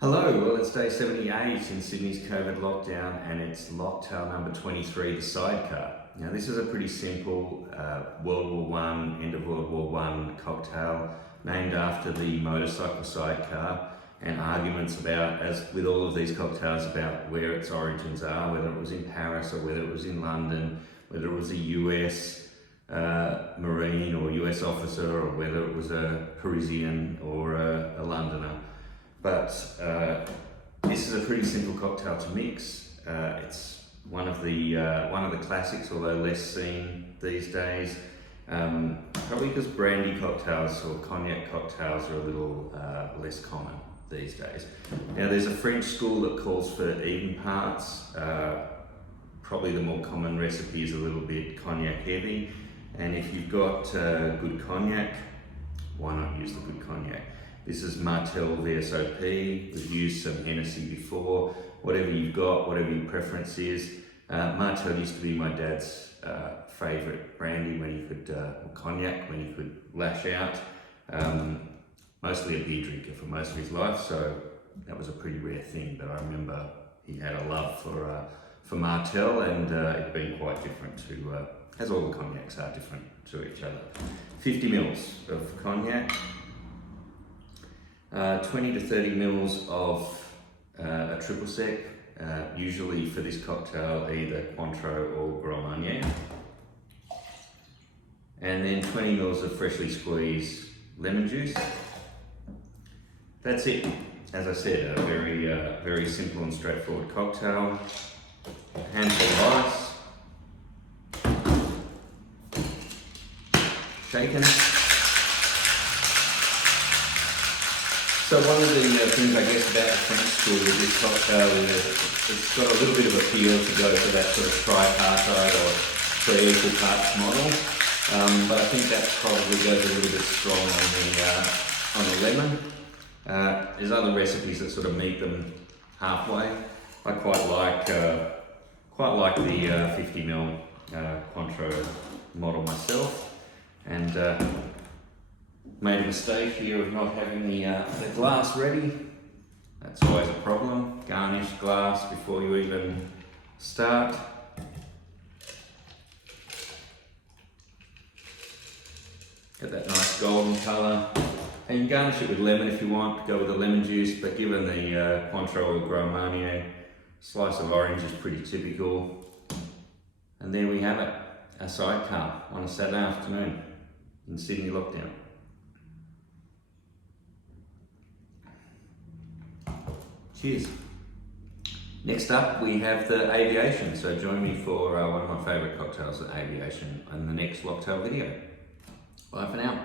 Hello, well it's day 78 in Sydney's COVID lockdown and it's locktail number 23, the Sidecar. Now this is a pretty simple World War I, end of World War I cocktail named after the motorcycle sidecar, and arguments about, as with all of these cocktails, about where its origins are, whether it was in Paris or whether it was in London, whether it was a US Marine or US officer, or whether it was a Parisian or a Londoner. But this is a pretty simple cocktail to mix. It's one of the classics, although less seen these days. Probably because brandy cocktails or cognac cocktails are a little less common these days. Now there's a French school that calls for even parts. Probably the more common recipe is a little bit cognac heavy. And if you've got good cognac, why not use the good cognac? This is Martell VSOP. We've used some Hennessy before. Whatever you've got, whatever your preference is. Martell used to be my dad's favourite brandy when he could, or cognac, when he could lash out. Mostly a beer drinker for most of his life, so that was a pretty rare thing. But I remember he had a love for Martell, and it being quite different to, as all the cognacs are different to each other. 50 mils of cognac. 20 to 30 mils of a triple sec, usually for this cocktail either Cointreau or Grand Marnier, and then 20 mils of freshly squeezed lemon juice. That's it. As I said, a very simple and straightforward cocktail. A handful of ice, shaken. So one of the things I guess about the French school with this cocktail is it's got a little bit of appeal to go for that sort of tripartite or three equal parts model, but I think that probably goes a little bit strong on the lemon. There's other recipes that sort of meet them halfway. I quite like the 50 ml Cointreau model myself, and made a mistake here of not having the glass ready. That's always a problem. Garnish glass before you even start. Get that nice golden colour. And you can garnish it with lemon if you want, go with the lemon juice, but given the Cointreau or Grand Marnier, slice of orange is pretty typical. And there we have it, a sidecar on a Saturday afternoon in Sydney lockdown. Cheers. Next up we have the Aviation, so join me for one of my favourite cocktails, the Aviation, in the next Locktail video. Bye for now.